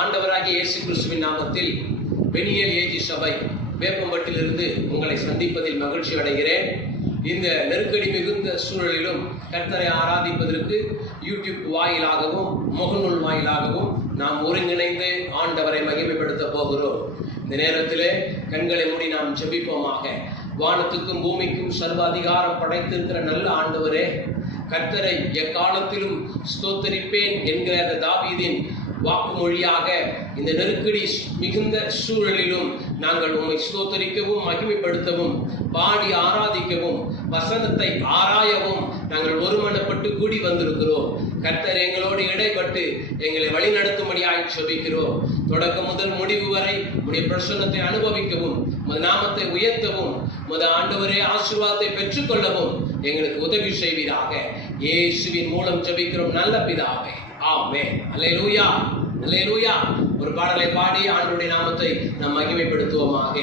ஆண்டவராகிய இயேசு கிறிஸ்துவின் நாமத்தில் பெனியல் ஏஜி சபை வேப்பம்பட்டிலிருந்து உங்களை சந்திப்பதில் மகிழ்ச்சி அடைகிறேன். இந்த நெருக்கடி மிகுந்த சூழலிலும் கர்த்தரை ஆராதிப்பதற்கு யூடியூப் வாயிலாகவும் முகநூல் வாயிலாகவும் நாம் ஒருங்கிணைந்து ஆண்டவரை மகிமைப்படுத்த போகிறோம். இந்த நேரத்திலே கண்களை மூடி நாம் ஜெபிப்போமாக. வானத்துக்கும் பூமிக்கும் சர்வாதிகாரம் படைத்திருக்கிற நல்ல ஆண்டவரே, கர்த்தரை எக்காலத்திலும் ஸ்தோத்தரிப்பேன் என்கிற அந்த தாவீதின் வாக்குமொழியாக இந்த நெருக்கடி மிகுந்த சூழலிலும் நாங்கள் உம்மை ஸ்தோத்தரிக்கவும் மகிமைப்படுத்தவும் பாடி ஆராதிக்கவும் வசனத்தை ஆராயவும் நாங்கள் ஒருமனப்பட்டு கூடி வந்திருக்கிறோம். கர்த்தர் எங்களோடு இடைப்பட்டு எங்களை வழிநடத்தும்படியாய் ஜெபிக்கிறோம். தொடக்கம் முதல் முடிவு வரை உம்முடைய பிரசன்னத்தை அனுபவிக்கவும் உமது நாமத்தை உயர்த்தவும் உமது ஆண்டவரே ஆசீர்வாதத்தை பெற்றுக்கொள்ளவும் எங்களுக்கு உதவி செய்வீராக. இயேசுவின் மூலம் ஜெபிக்கிறோம் நல்ல பிதாவே, ஆமென். அல்லேலூயா, அல்லேலூயா. ஒரு பாடலை பாடி ஆண்டவருடைய நாமத்தை நாம் மகிமைப்படுத்துவோமாக.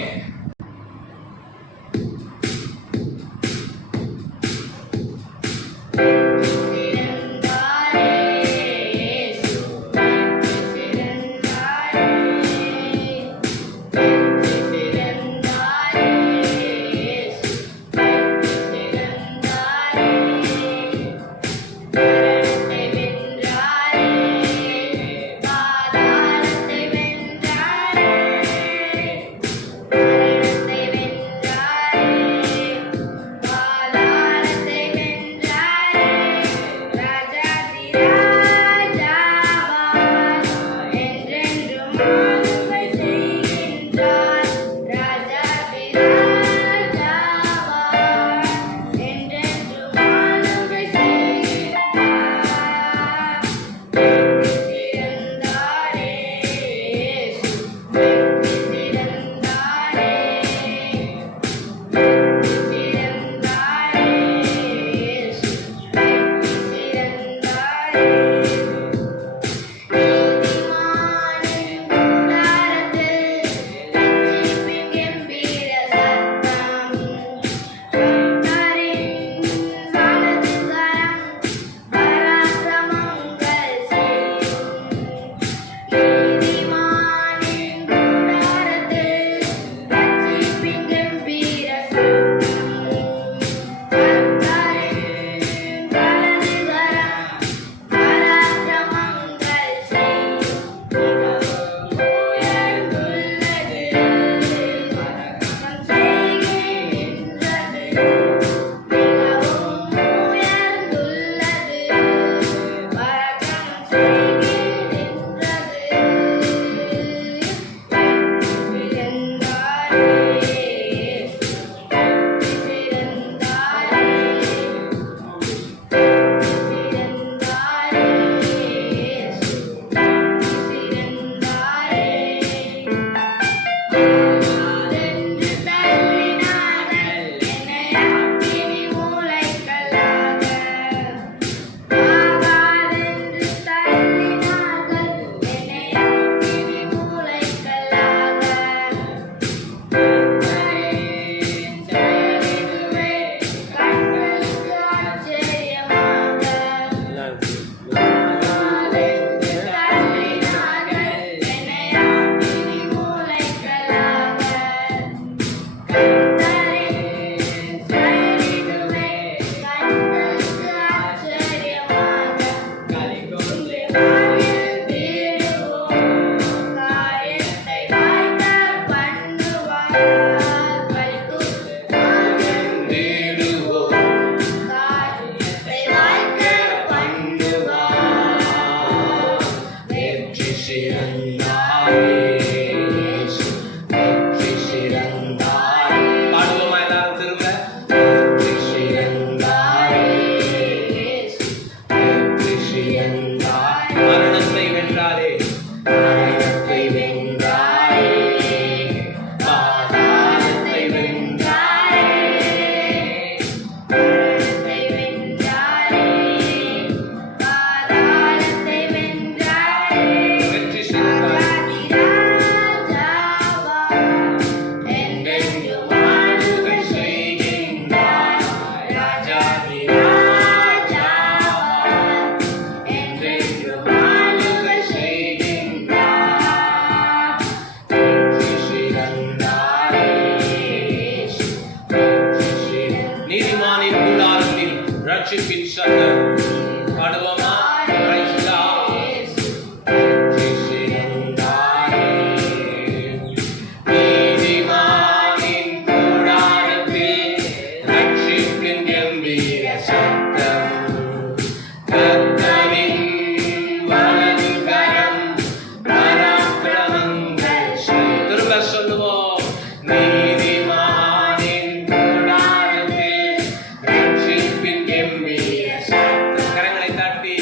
சொல்லுவோம். நீதிமானின் கூடாரத்தில் ரட்சிப்பின் கெம்பீர சத்தம். கரங்களை தட்டி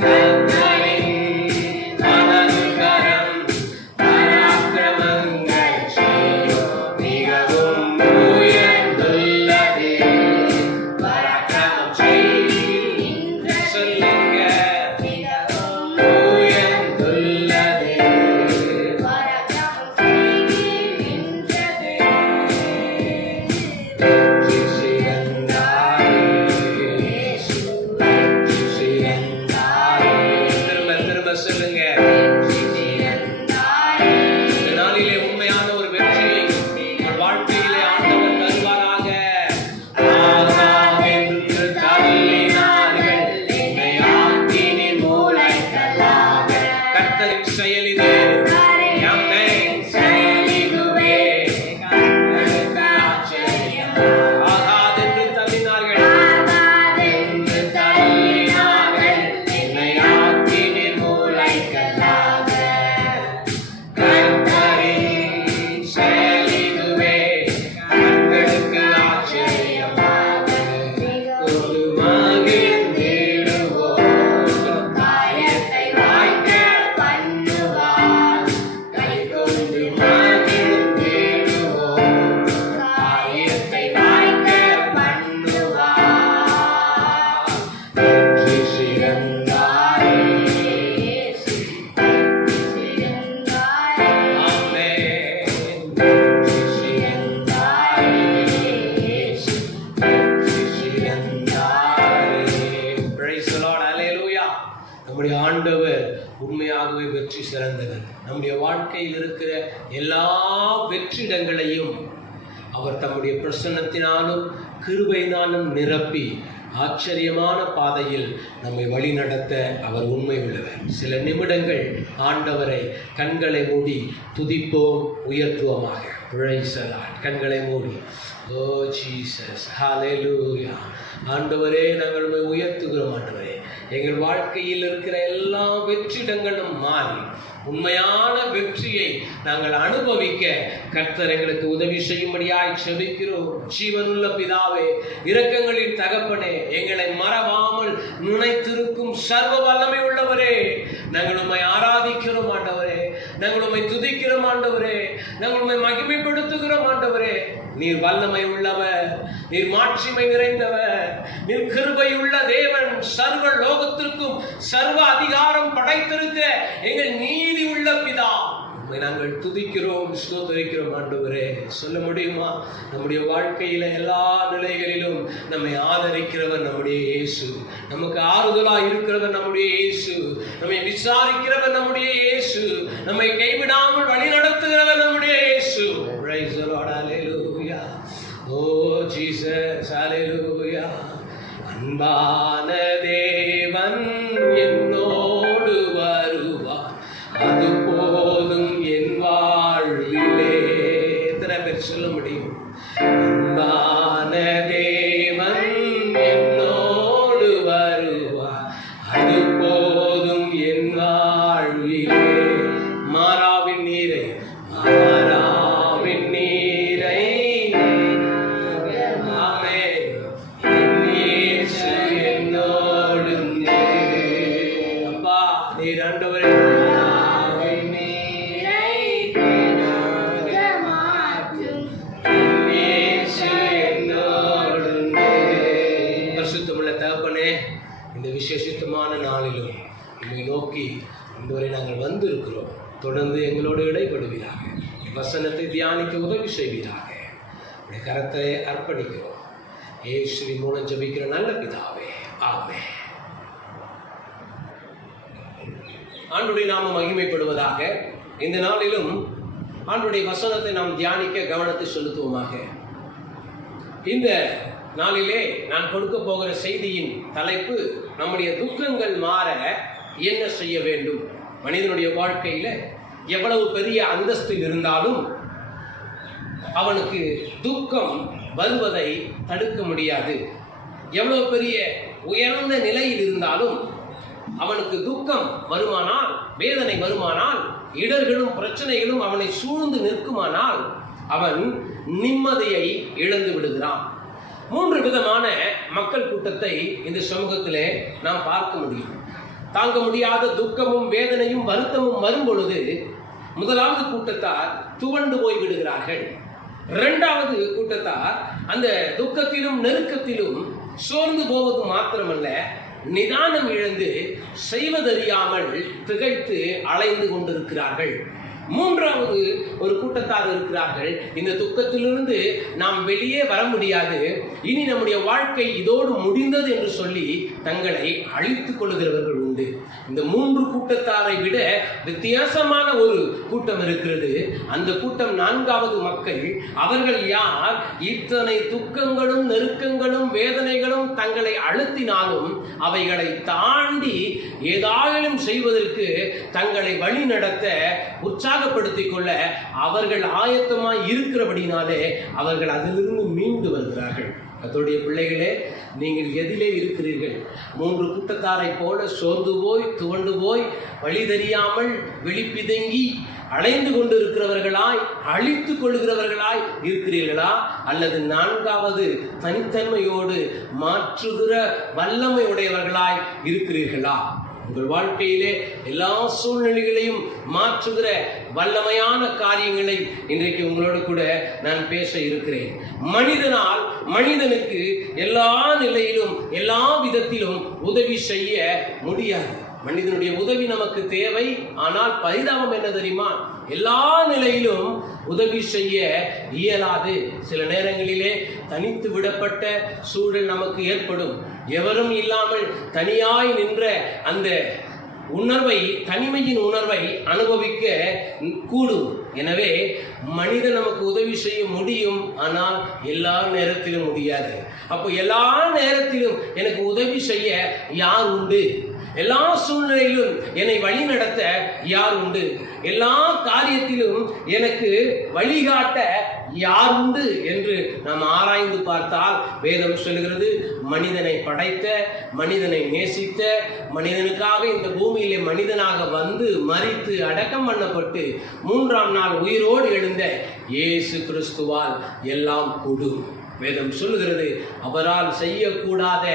கர்த்தரின் வலது கரம் பராக்கிரமங்கள் செய்யும் மிகவும் உயர்ந்துள்ளது. பராக்கிரமம் செய்கின்ற சொல்லுங்க உயர்ந்துள்ளது. வெற்றி சிறந்தாரே, வெற்றி சிறந்தாரே. திரும்ப திரும்ப சொல்லுங்க. இந்த நாளிலே உண்மையான ஒரு வெற்றியை உங்கள் வாழ்க்கையிலே ஆண்டவர் தருவாராக. ஆகாதென்று தள்ளினார்கள், என்னை ஆக்கினீர் மூலைக்கல்லாக. கர்த்தரின் செயல் இது. ஆமென். செயல் இதுவே. கர்த்தருக்கு ஆச்சரியம். ஆகாதென்று தள்ளினார்கள், என்று தள்ளினார்கள், என்னை ஆக்கினீர் மூலைக்கல்லாக. கர்த்தரின் செயல் இதுவே. கர்த்தருக்கு ஆச்சரியமாக. ஒரு மகிழ்ந்திடுவோம். காயத்தை வாய்க்க பண்ணுவார். கைகொண்டு மகிழ்ந்திடுவோம். காயத்தை வாய்க்க பண்ணுவார். வெற்றி சிறந்தாரே. ஆமென். வெற்றி சிறந்தாரே. வெற்றி சிறந்தாரே. Praise the Lord. Hallelujah. நம்முடைய ஆண்டவர் உண்மையாகவே வெற்றி சிறந்தவர். நம்முடைய வாழ்க்கையில் இருக்கிற எல்லா வெற்றிடங்களையும் அவர் தம்முடைய பிரசன்னத்தினாலும் கிருபையினாலும் நிரப்பி ஆச்சரியமான பாதையில் நம்மை வழிநடத்த அவர் உண்மை உள்ளவர். சில நிமிடங்கள் ஆண்டவரை கண்களை மூடி துதிப்போம், உயர்த்துவோமாக. Praise the Lord. கண்களை மூடி. ஓ ஜீசஸ், ஹalleluya. ஆண்டவரே, நாங்கள் உம்மை உயர்த்துகிறோம். ஆண்டவரே, எங்கள் வாழ்க்கையில் இருக்கிற எல்லா வெற்றிடங்களும் மாறி உண்மையான வெற்றியை நாங்கள் அனுபவிக்க கர்த்தர் எங்களுக்கு உதவி செய்யும்படியாய் செபிக்கிறோம். ஜீவனுள்ள பிதாவே, இரக்கங்களின் தகப்பனே, எங்களை மறவாமல் நினைத்திருக்கும் சர்வ வல்லமை உள்ளவரே, நாங்கள் உம்மை ஆராதிக்கிறோம் ஆண்டவரே. நாங்கள் உம்மை துதிக்கிறோம் ஆண்டவரே. நாங்கள் உம்மை மகிமைப்படுத்துகிறோம் ஆண்டவரே. நீர் வல்லமை உள்ளவர், நீர் மாட்சிமை நிறைந்தவர், நீர் கிருபை உள்ள தேவன், சர்வ லோகத்திற்கும் சர்வ அதிகாரம் படைத்திருக்க எங்கள் நீதி உள்ள பிதா. உம்மை நாங்கள் துதிக்கிறோம், ஸ்தோத்திரிக்கிறோம் ஆண்டவரே. சொல்ல முடியுமா? நம்முடைய வாழ்க்கையில எல்லா நிலைகளிலும் நம்மை ஆதரிக்கிறவர் நம்முடைய இயேசு. நமக்கு ஆறுதலாய் இருக்கிறவர் நம்முடைய இயேசு. நம்மை விசாரிக்கிறவர் நம்முடைய இயேசு. நம்மை கைவிடாமல் வழி நடத்துகிறவர் நம்முடைய இயேசு. Praise the Lord. Hallelujah. Oh Jesus. Hallelujah. அன்பான தேவன் என்னோடு வருவார், அது போதும் என் வாழ்விலே. எத்தனை பேர் சொல்ல முடியும்? அன்பான தேவன் என்னோடு வருவார், அது போதும் என் வாழ்விலே. மாறாவின் நீரை, மாறாவின் நீரை, ஆமென், என் இயேசு என்னோடு நீர். அப்பா, நீர் ஆண்டவரே, மாறாவின் நீரை மாற்றும், என் இயேசு என்னோடு நீர். பரிசுத்தமுள்ள தகப்பனே, இந்த விசேஷித்தமான நாளிலும் உம்மை நோக்கி இன்றுவரை நாங்கள் வந்திருக்கிறோம். தொடர்ந்து எங்களோடு இடைப்படுவீராக. வசனத்தை தியானிக்க உதவி செய்வீராக. உடைய கரத்தை அர்ப்பணிக்கிறோம். இயேசுவின் மூலம் ஜெபிக்கிற நல்ல பிதாவே, ஆமென். ஆண்டவருடைய நாமம் மகிமைப்படுவதாக. இந்த நாளிலும் ஆண்டவருடைய வசனத்தை நாம் தியானிக்க கவனத்தை செலுத்துவோமாக. இந்த நாளிலே நான் கொடுக்க போகிற செய்தியின் தலைப்பு, நம்முடைய துக்கங்கள் மாற என்ன செய்ய வேண்டும். மனிதனுடைய வாழ்க்கையில எவ்வளவு பெரிய அந்தஸ்தில் இருந்தாலும் அவனுக்கு துக்கம் வருவதை தடுக்க முடியாது. எவ்வளவு பெரிய உயர்ந்த நிலையில் இருந்தாலும் அவனுக்கு துக்கம் வருமானால், வேதனை வருமானால் இடர்களும் பிரச்சனைகளும் அவனை சூழ்ந்து நிற்குமானால் அவன் நிம்மதியை இழந்து விடுகிறான். 3 விதமான மக்கள் கூட்டத்தை இந்த சமூகத்திலே நாம் பார்க்க முடியும். தாங்க முடியாத துக்கமும் வேதனையும் வருத்தமும் வரும் பொழுது முதலாவது கூட்டத்தார் துவண்டு போய் விடுகிறார்கள். 2வது கூட்டத்தார் அந்த துக்கத்திலும் நெருக்கத்திலும் சோர்ந்து போவது மாத்திரமல்ல, நிதானம் இழந்து செய்வதறியாமல் திகைத்து அலைந்து கொண்டிருக்கிறார்கள். 3வது ஒரு கூட்டத்தார் இருக்கிறார்கள். இந்த துக்கத்திலிருந்து நாம் வெளியே வர முடியாது, இனி நம்முடைய வாழ்க்கை இதோடு முடிந்தது என்று சொல்லி தங்களை அழித்துக் கொள்ளுகிறவர்கள் உண்டு. இந்த 3 கூட்டத்தாரை விட வித்தியாசமான ஒரு கூட்டம் இருக்கிறது. அந்த கூட்டம் 4வது மக்கள். அவர்கள் யார்? இத்தனை துக்கங்களும் நெருக்கங்களும் வேதனைகளும் தங்களை அழுத்தினாலும் அவைகளை தாண்டி ஏதாயிலும் செய்வதற்கு தங்களை வழி நடத்த உற்சாகப்படுத்திக் கொள்ள அவர்கள் ஆயத்தமாய் இருக்கிறபடினாலே அவர்கள் அதிலிருந்து மீண்டு வருகிறார்கள். கர்த்தருடைய பிள்ளைகளே, நீங்கள் எதிலே இருக்கிறீர்கள்? 3 கூட்டத்தாரை போல சோர்ந்து போய் துவண்டு போய் வழி தெரியாமல் விழிப்பிதங்கி அலைந்து கொண்டு இருக்கிறவர்களாய் அழித்துக் கொள்கிறவர்களாய் இருக்கிறீர்களா? அல்லது 4வது தனித்தன்மையோடு மாற்றுகிற வல்லமை உடையவர்களாய் இருக்கிறீர்களா? உங்கள் வாழ்க்கையிலே எல்லா சூழ்நிலைகளையும் மாற்றுகிற வல்லமையான காரியங்களை இன்றைக்கு உங்களோடு கூட நான் பேச இருக்கிறேன். மனிதனால் மனிதனுக்கு எல்லா நிலையிலும் எல்லா விதத்திலும் உதவி செய்ய முடியாது. மனிதனுடைய உதவி நமக்கு தேவை. ஆனால் பரிதாபம் என்ன தெரியுமா? எல்லா நிலையிலும் உதவி செய்ய இயலாது. சில நேரங்களிலே தனித்து விடப்பட்ட சூழல் நமக்கு ஏற்படும். எவரும் இல்லாமல் தனியாய் நின்ற அந்த உணர்வை, தனிமையின் உணர்வை அனுபவிக்க கூடும். எனவே மனிதன் நமக்கு உதவி செய்ய முடியும், ஆனால் எல்லா நேரத்திலும் முடியாது. அப்போ எல்லா நேரத்திலும் எனக்கு உதவி செய்ய யார் உண்டு? எல்லா சூழ்நிலையிலும் என்னை வழி நடத்த யார் உண்டு? எல்லா காரியத்திலும் எனக்கு வழிகாட்ட யார் உண்டு என்று நாம் ஆராய்ந்து பார்த்தால் வேதம் சொல்கிறது, மனிதனை படைத்த, மனிதனை நேசித்த, மனிதனுக்காக இந்த பூமியிலே மனிதனாக வந்து மரித்து அடக்கம் பண்ணப்பட்டு 3ஆம் நாள் உயிரோடு எழுந்த இயேசு கிறிஸ்துவால் எல்லாம் கூடும். வேதம் சொல்லுகிறது, அவரால் செய்யக்கூடாத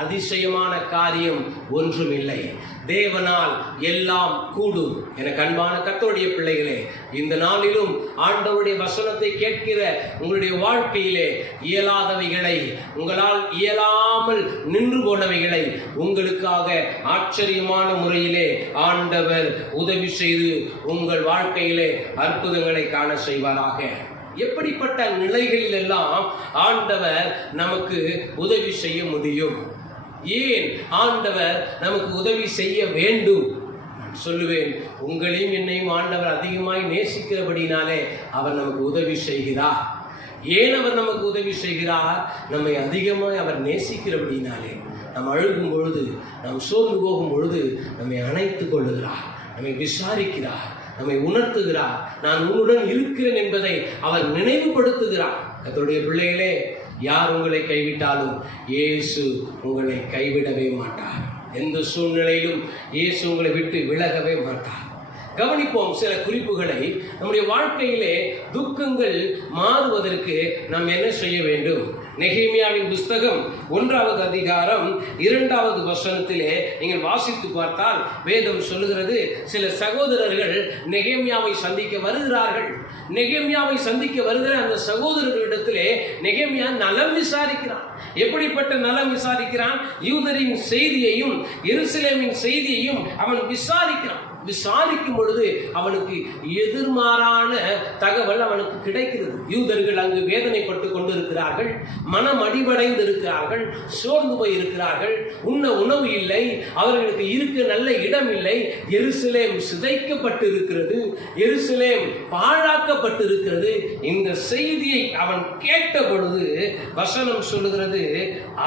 அதிசயமான காரியம் ஒன்றுமில்லை. தேவனால் எல்லாம் கூடும். எனக்கு அன்பான கர்த்தருடைய பிள்ளைகளே, இந்த நாளிலும் ஆண்டவருடைய வசனத்தை கேட்கிற உங்களுடைய வாழ்க்கையிலே இயலாதவைகளை, உங்களால் இயலாமல் நின்று போனவைகளை உங்களுக்காக ஆச்சரியமான முறையிலே ஆண்டவர் உதவி செய்து உங்கள் வாழ்க்கையிலே அற்புதங்களை காண செய்வாராக. எப்படிப்பட்ட நிலைகளில் எல்லாம் ஆண்டவர் நமக்கு உதவி செய்ய முடியும்? ஏன் ஆண்டவர் நமக்கு உதவி செய்ய வேண்டும்? சொல்லுவேன், உங்களையும் என்னையும் ஆண்டவர் அதிகமாய் நேசிக்கிறபடினாலே அவர் நமக்கு உதவி செய்கிறார். ஏன் அவர் நமக்கு உதவி செய்கிறார்? நம்மை அதிகமாய் அவர் நேசிக்கிறபடினாலே. நாம் அழுகும் பொழுது, நாம் சோர்ந்து போகும் பொழுது நம்மை அணைத்துக் கொள்ளுகிறார், நம்மை விசாரிக்கிறார், நம்மை உணர்த்துகிறார். நான் உன்னுடன் இருக்கிறேன் என்பதை அவர் நினைவுபடுத்துகிறார். கர்த்தருடைய பிள்ளைகளே, யார் உங்களை கைவிட்டாலும் இயேசு உங்களை கைவிடவே மாட்டார். எந்த சூழ்நிலையிலும் இயேசு உங்களை விட்டு விலகவே மாட்டார். கவனிப்போம் சில குறிப்புகளை. நம்முடைய வாழ்க்கையிலே துக்கங்கள் மாறுவதற்கு நாம் என்ன செய்ய வேண்டும்? நெகேமியாவின் புஸ்தகம் 1வது அதிகாரம் 2வது வசனத்திலே நீங்கள் வாசித்து பார்த்தால் வேதம் சொல்லுகிறது, சில சகோதரர்கள் நெகேமியாவை சந்திக்க வருகிறார்கள். நெகேமியாவை சந்திக்க வருகிற அந்த சகோதரர்களிடத்திலே நெகேமியா நலம் விசாரிக்கிறான். எப்படிப்பட்ட நலம் விசாரிக்கிறான்? யூதரின் செய்தியையும் எருசலேமின் செய்தியையும் அவன் விசாரிக்கிறான். விசாரிக்கும் பொழுது அவனுக்கு எதிர்மாறான தகவல் அவனுக்கு கிடைக்கிறது. யூதர்கள் அங்கு வேதனைப்பட்டு கொண்டிருக்கிறார்கள், மனம் அடிபடைந்து இருக்கிறார்கள், சோர்ந்து போய் இருக்கிறார்கள், உண்ண உணவு இல்லை, அவர்களுக்கு இருக்க நல்ல இடம் இல்லை, எருசலேம் சிதைக்கப்பட்டு இருக்கிறது, எருசலேம் பாழாக்கப்பட்டு இருக்கிறது. இந்த செய்தியை அவன் கேட்ட பொழுது வசனம் சொல்லுகிறது,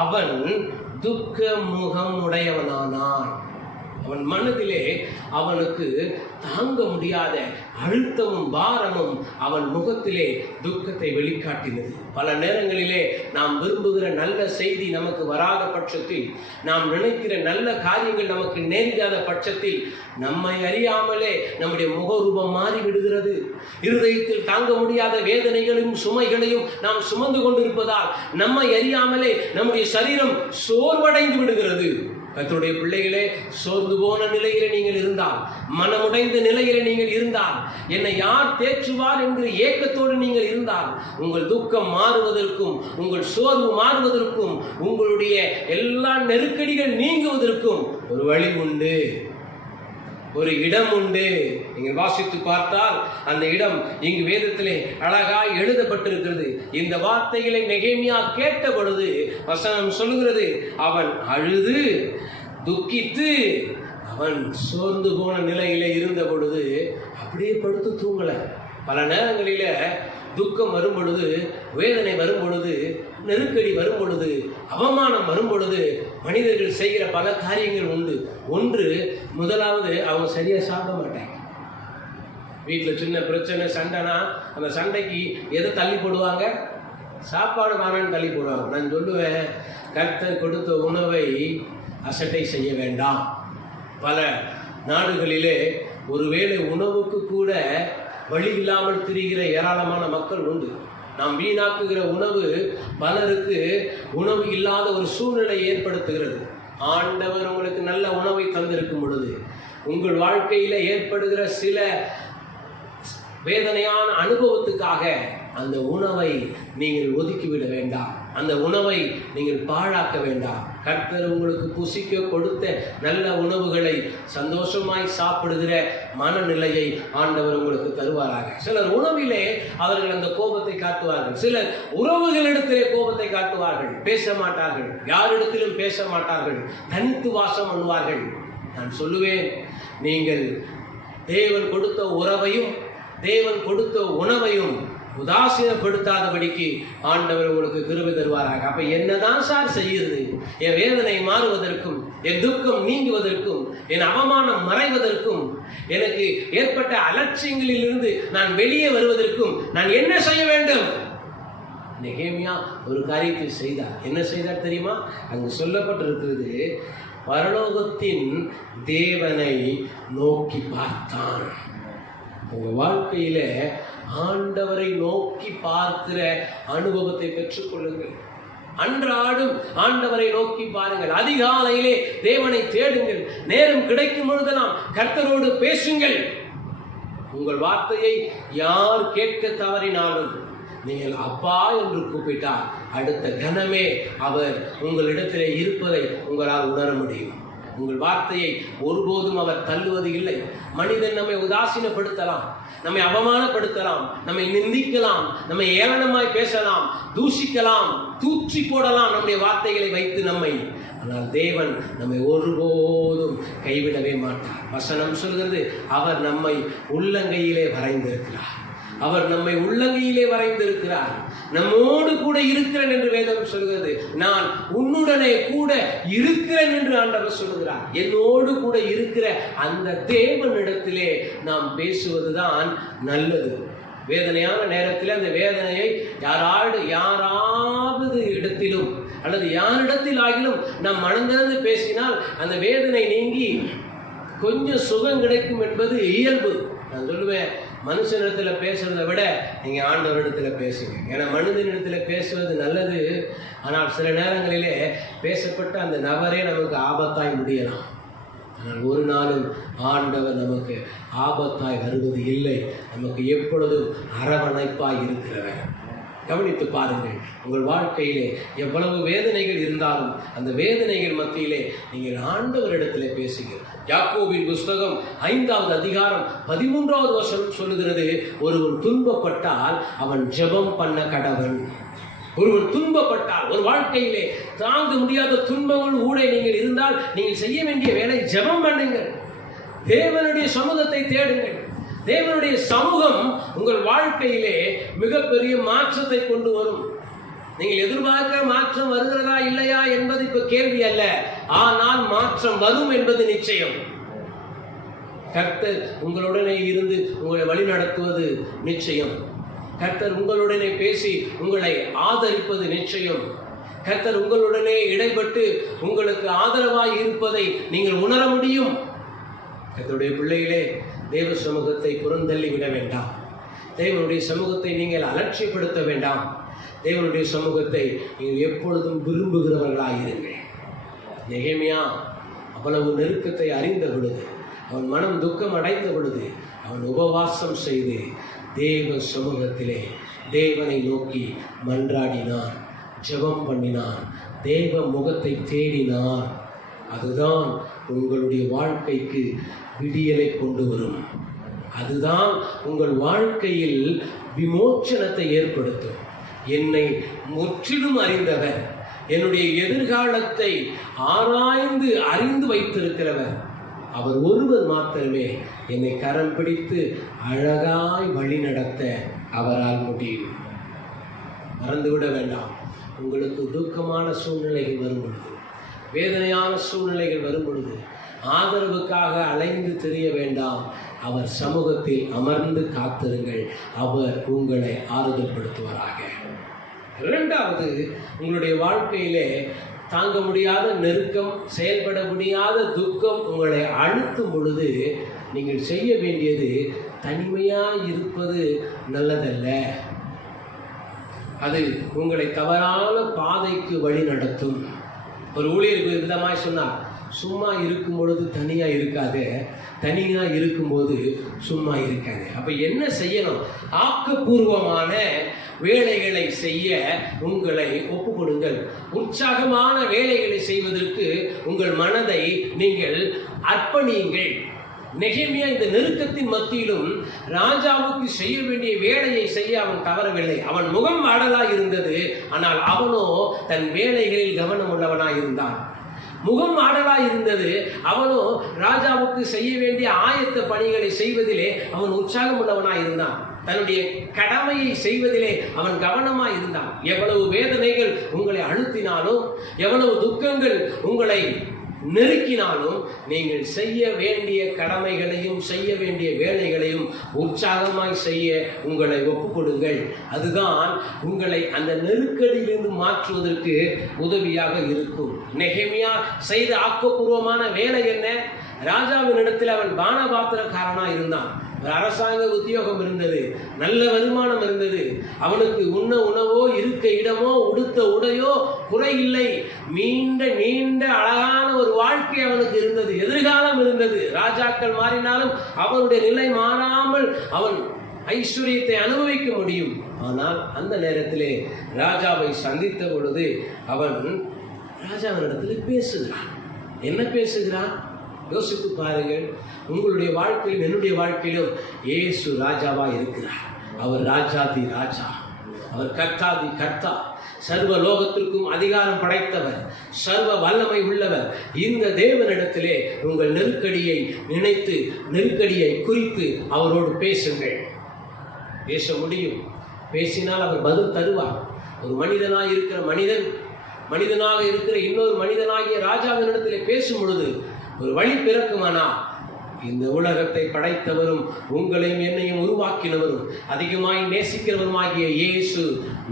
அவன் துக்க முகம் உடையவனானான். அவன் மனதிலே அவனுக்கு தாங்க முடியாத அழுத்தமும் பாரமும் அவன் முகத்திலே துக்கத்தை வெளிக்காட்டினது. பல நேரங்களிலே நாம் விரும்புகிற நல்ல செய்தி நமக்கு வராத பட்சத்தில், நாம் நினைக்கிற நல்ல காரியங்கள் நமக்கு நேரிடாத பட்சத்தில் நம்மை அறியாமலே நம்முடைய முகரூபம் மாறிவிடுகிறது. இருதயத்தில் தாங்க முடியாத வேதனைகளையும் சுமைகளையும் நாம் சுமந்து கொண்டிருப்பதால் நம்மை அறியாமலே நம்முடைய சரீரம் சோர்வடைந்து விடுகிறது. கர்த்தருடைய பிள்ளைகளே, சோர்ந்து போன நிலையிலே நீங்கள் இருந்தால், மனமுடைந்த நிலையிலே நீங்கள் இருந்தால், என்னை யார் தேற்றுவார் என்கிற ஏக்கத்தோடு நீங்கள் இருந்தால், உங்கள் துக்கம் மாறுவதற்கும், உங்கள் சோர்வு மாறுவதற்கும், உங்களுடைய எல்லா நெருக்கடிகள் நீங்குவதற்கும் ஒரு வழி உண்டு, ஒரு இடம் உண்டு. நீங்கள் வாசித்து பார்த்தால் அந்த இடம் இங்கு வேதத்திலே அழகாய் எழுதப்பட்டிருக்கிறது. இந்த வார்த்தைகளை நெகேமியா கேட்ட பொழுது வசனம் சொல்லுகிறது, அவன் அழுது துக்கித்து அவன் சோர்ந்து போன நிலையிலே இருந்த பொழுது அப்படியே படுத்து தூங்கல. பல நேரங்களில துக்கம் வரும் பொழுது, வேதனை வரும் பொழுது, நெருக்கடி வரும் பொழுது, அவமானம் வரும் பொழுது மனிதர்கள் செய்கிற பல காரியங்கள் உண்டு. ஒன்று, முதலாவது அவங்க சரியா சாப்பிட மாட்டாங்க. வீட்டில் சின்ன பிரச்சனை சண்டைனா அந்த சண்டைக்கு எதை தள்ளி போடுவாங்க? சாப்பாடு தானு தள்ளி போடுவாங்க. நான் சொல்லுவேன், கர்த்தர் கொடுத்த உணவை அசட்டை செய்ய வேண்டாம். பல நாடுகளிலே ஒருவேளை உணவுக்கு கூட வழி இல்லாமல் திரிகிற ஏராளமான மக்கள் உண்டு. நாம் வீணாக்குகிற உணவு பலருக்கு உணவு இல்லாத ஒரு சூழ்நிலை ஏற்படுத்துகிறது. ஆண்டவர் உங்களுக்கு நல்ல உணவை தந்திருக்கும் பொழுது உங்கள் வாழ்க்கையில ஏற்படுகிற சில வேதனையான அனுபவத்துக்காக அந்த உணவை நீங்கள் ஒதுக்கிவிட வேண்டாம். அந்த உணவை நீங்கள் பாழாக்க வேண்டாம். கர்த்தர் உங்களுக்கு புசிக்க கொடுத்த நல்ல உணவுகளை சந்தோஷமாய் சாப்பிடுகிற மனநிலையை ஆண்டவர் உங்களுக்கு தருவாராக. சிலர் உணவிலே அவர்கள் அந்த கோபத்தை காட்டுவார்கள். சிலர் உறவுகளிடத்திலே கோபத்தை காட்டுவார்கள். பேச மாட்டார்கள், யாரிடத்திலும் பேச மாட்டார்கள், தனித்து வாசம் பண்ணுவார்கள். நான் சொல்லுவேன், நீங்கள் தேவன் கொடுத்த உறவையும் தேவன் கொடுத்த உணவையும் உதாசீனப்படுத்தாதபடிக்கு ஆண்டவர் உங்களுக்கு கிருபை தருவாராக. அப்ப என்னதான் சார் செய்யுது? என் வேதனை மாறுவதற்கும், என் துக்கம் நீங்குவதற்கும், என் அவமானம் மறைவதற்கும், எனக்கு ஏற்பட்ட அலட்சியங்களிலிருந்து நான் வெளியே வருவதற்கும் நான் என்ன செய்ய வேண்டும்? நெகேமியா ஒரு காரியத்தை செய்தார். என்ன செய்தார் தெரியுமா? அங்கு சொல்லப்பட்டிருக்கிறது, பரலோகத்தின் தேவனை நோக்கி பார்த்தான். உங்க வாழ்க்கையில ஆண்டவரை நோக்கி பார்க்கிற அனுபவத்தை பெற்றுக் கொள்ளுங்கள். அன்றாடும் ஆண்டவரை நோக்கி பாருங்கள். அதிகாலையிலே தேவனை தேடுங்கள். நேரம் கிடைக்கும் பொழுதெல்லாம் கர்த்தரோடு பேசுங்கள். உங்கள் வார்த்தையை யார் கேட்க தவறினாலும் நீங்கள் அப்பா என்று கூப்பிட்டால் அடுத்த கணமே அவர் உங்களிடத்திலே இருப்பதை உங்களால் உணர முடியும். உங்கள் வார்த்தையை ஒருபோதும் அவர் தள்ளுவது இல்லை. மனிதன் நம்மை உதாசீனப்படுத்தலாம், நம்மை அவமானப்படுத்தலாம், நம்மை நிந்திக்கலாம், நம்மை ஏளனமாய் பேசலாம், தூஷிக்கலாம், தூற்றி போடலாம் நம்முடைய வார்த்தைகளை வைத்து நம்மை. ஆனால் தேவன் நம்மை ஒருபோதும் கைவிடவே மாட்டார். வசனம் சொல்கிறது, அவர் நம்மை உள்ளங்கையிலே வரைந்திருக்கிறார். அவர் நம்மை உள்ளங்கையிலே வரைந்திருக்கிறார். நம்மோடு கூட இருக்கிறேன் என்று வேதம் சொல்கிறது. நான் உன்னுடனே கூட இருக்கிறேன் என்று ஆண்டவர் சொல்கிறார். என்னோடு கூட இருக்கிற அந்த தேவனிடத்திலே நாம் பேசுவதுதான் நல்லது. வேதனையான நேரத்தில் அந்த வேதனையை யாராவது இடத்திலும் அல்லது யாரிடத்தில் ஆகிலும் நாம் மனந்திறந்து பேசினால் அந்த வேதனை நீங்கி கொஞ்சம் சுகம் கிடைக்கும் என்பது இயல்பு. நான் சொல்லுவேன், மனுஷனிடத்தில் பேசுறதை விட நீங்க ஆண்டவரிடத்தில் பேசுங்க. ஏன்னா மனிதனிடத்தில் பேசுவது நல்லது, ஆனால் சில நேரங்களிலே பேசப்பட்ட அந்த நபரே நமக்கு ஆபத்தாய் முடியலாம். ஆனால் ஒரு நாளும் ஆண்டவர் நமக்கு ஆபத்தாய் வருவது இல்லை. நமக்கு எப்பொழுதும் அரவணைப்பாய் இருக்கிறவர். கவனித்து பாருங்கள், உங்கள் வாழ்க்கையிலே எவ்வளவு வேதனைகள் இருந்தாலும் அந்த வேதனைகள் மத்தியிலே நீங்கள் ஆண்டவரிடத்திலே பேசுங்கள். யாக்கோபின் புஸ்தகம் 5வது அதிகாரம் 13வது வசனம் சொல்லுகிறது, ஒருவன் துன்பப்பட்டால் அவன் ஜெபம் பண்ண கடவன். ஒருவர் துன்பப்பட்டால், ஒரு வாழ்க்கையிலே தாங்க முடியாத துன்பங்கள் ஊடே நீங்கள் இருந்தால் நீங்கள் செய்ய வேண்டிய வேலை ஜெபம் பண்ணுங்கள். தேவனுடைய சமூகத்தை தேடுங்கள். தேவனுடைய சமூகம் உங்கள் வாழ்க்கையிலே மிகப்பெரிய மாற்றத்தை கொண்டு வரும். நீங்கள் எதிர்பார்க்கிற மாற்றம் வருகிறதா இல்லையா என்பது இப்ப கேள்வி அல்ல, ஆனால் மாற்றம் வரும் என்பது நிச்சயம். கர்த்தர் உங்களுடனே இருந்து உங்களை வழி நடத்துவது நிச்சயம். கர்த்தர் உங்களுடனே பேசி உங்களை ஆதரிப்பது நிச்சயம். கர்த்தர் உங்களுடனே இடைப்பட்டு உங்களுக்கு ஆதரவாய் இருப்பதை நீங்கள் உணர முடியும். கர்த்தருடைய பிள்ளைகளே, தேவ சமூகத்தை புறந்தள்ளி விட வேண்டாம். தேவனுடைய சமூகத்தை நீங்கள் அலட்சியப்படுத்த வேண்டாம். தேவனுடைய சமூகத்தை நீங்கள் எப்பொழுதும் விரும்புகிறவர்களாயிருங்கள். நெகேமியா அவ்வளவு நெருக்கத்தை அறிந்த பொழுது, அவன் மனம் துக்கம் அடைந்த பொழுது, அவன் உபவாசம் செய்து தேவ சமூகத்திலே தேவனை நோக்கி மன்றாடினான், ஜெபம் பண்ணினான், தேவ முகத்தை தேடினான். அதுதான் உங்களுடைய வாழ்க்கைக்கு விடியலை கொண்டு வரும். அதுதான் உங்கள் வாழ்க்கையில் விமோச்சனத்தை ஏற்படுத்தும். என்னை முற்றிலும் அறிந்தவர், என்னுடைய எதிர்காலத்தை ஆராய்ந்து அறிந்து வைத்திருக்கிறவர், அவர் ஒருவர் மாத்திரமே என்னை கரம் பிடித்து அழகாய் வழி நடத்த அவரால் முடியும். மறந்துவிட வேண்டாம். உங்களுக்கு துக்கமான சூழ்நிலைகள் வரும் பொழுது, வேதனையான சூழ்நிலைகள் வரும் பொழுது ஆதரவுக்காக அலைந்து தெரிய வேண்டாம். அவர் சமூகத்தில் அமர்ந்து காத்திருங்கள். அவர் உங்களை ஆறுதல் படுத்துவாராக. இரண்டாவது, உங்களுடைய வாழ்க்கையிலே தாங்க முடியாத நெருக்கம், செயல்பட முடியாத துக்கம் உங்களை அழுத்தும் பொழுது நீங்கள் செய்ய வேண்டியது தனிமையாக இருப்பது நல்லதல்ல. அது உங்களை தவறான பாதைக்கு வழி நடத்தும். ஒரு ஊழியருக்கு விதமாய் சொன்னார், சும்மா இருக்கும் பொழுது தனியாக இருக்காது, தனியாக இருக்கும்போது சும்மா இருக்காது. அப்போ என்ன செய்யணும்? ஆக்கப்பூர்வமான வேலைகளை செய்ய உங்களை ஒப்புக்கொடுங்கள். உற்சாகமான வேலைகளை செய்வதற்கு உங்கள் மனதை நீங்கள் அர்ப்பணியுங்கள். நெகேமியா இந்த நெருக்கத்தின் மத்தியிலும் ராஜாவுக்கு செய்ய வேண்டிய வேலையை செய்ய அவன் தவறவில்லை. அவன் முகம் ஆடலாய் இருந்தது, ஆனால் அவனோ தன் வேலைகளில் கவனம் உள்ளவனாய் இருந்தான். முகம் ஆடலாய் இருந்தது, அவனோ ராஜாவுக்கு செய்ய வேண்டிய ஆயத்த பணிகளை செய்வதிலே அவன் உற்சாகம் உள்ளவனாய் இருந்தான். தன்னுடைய கடமையை செய்வதிலே அவன் கவனமாய் இருந்தான். எவ்வளவு வேதனைகள் உங்களை அழுத்தினாலும், எவ்வளவு துக்கங்கள் உங்களை நெருக்கினாலும், நீங்கள் செய்ய வேண்டிய கடமைகளையும் செய்ய வேண்டிய வேலைகளையும் உற்சாகமாய் செய்ய உங்களை ஒப்புக்கொடுங்கள். அதுதான் உங்களை அந்த நெருக்கடியிலிருந்து மாற்றுவதற்கு உதவியாக இருக்கும். நெகேமியா செய்த ஆக்கப்பூர்வமான வேலை என்ன? ராஜாவின் இடத்தில் அவன் பானபாத்திரக்காரனாக இருந்தான். அரசாங்க உத்தியோகம் இருந்தது, நல்ல வருமானம் இருந்தது, அவனுக்கு உண்ண உணவோ இருக்க இடமோ உடுத்த உடையோ குறையில்லை. நீண்ட அழகான ஒரு வாழ்க்கை அவனுக்கு இருந்தது, எதிர்காலம் இருந்தது. ராஜாக்கள் மாறினாலும் அவனுடைய நிலை மாறாமல் அவன் ஐஸ்வர்யத்தை அனுபவிக்க முடியும். ஆனால் அந்த நேரத்திலே ராஜாவை சந்தித்த பொழுது அவன் ராஜாவினிடத்தில் பேசுகிறான். என்ன பேசுகிறான்? யோசித்து பாருங்கள். உங்களுடைய வாழ்க்கையிலும் என்னுடைய வாழ்க்கையிலும் இயேசு ராஜாவா இருக்கிறார். அவர் ராஜாதி ராஜா, அவர் கர்த்தாதி கர்த்தா, சர்வ லோகத்திற்கும் அதிகாரம் படைத்தவர், சர்வ வல்லமை உள்ளவர். இந்த தேவனிடத்திலே உங்கள் நெருக்கடியை நினைத்து, நெருக்கடியை குறித்து அவரோடு பேசுங்கள். பேச முடியும். பேசினால் அவர் பதில் தருவார். ஒரு மனிதனாக இருக்கிற மனிதனாக இருக்கிற இன்னொரு மனிதனாகிய ராஜாவினிடத்திலே பேசும் பொழுது ஒரு வழி பிறக்குமானா, இந்த உலகத்தை படைத்தவரும் உங்களையும் என்னையும் உருவாக்கினவரும் அதிகமாய் நேசிக்கிறவருமாகிய இயேசு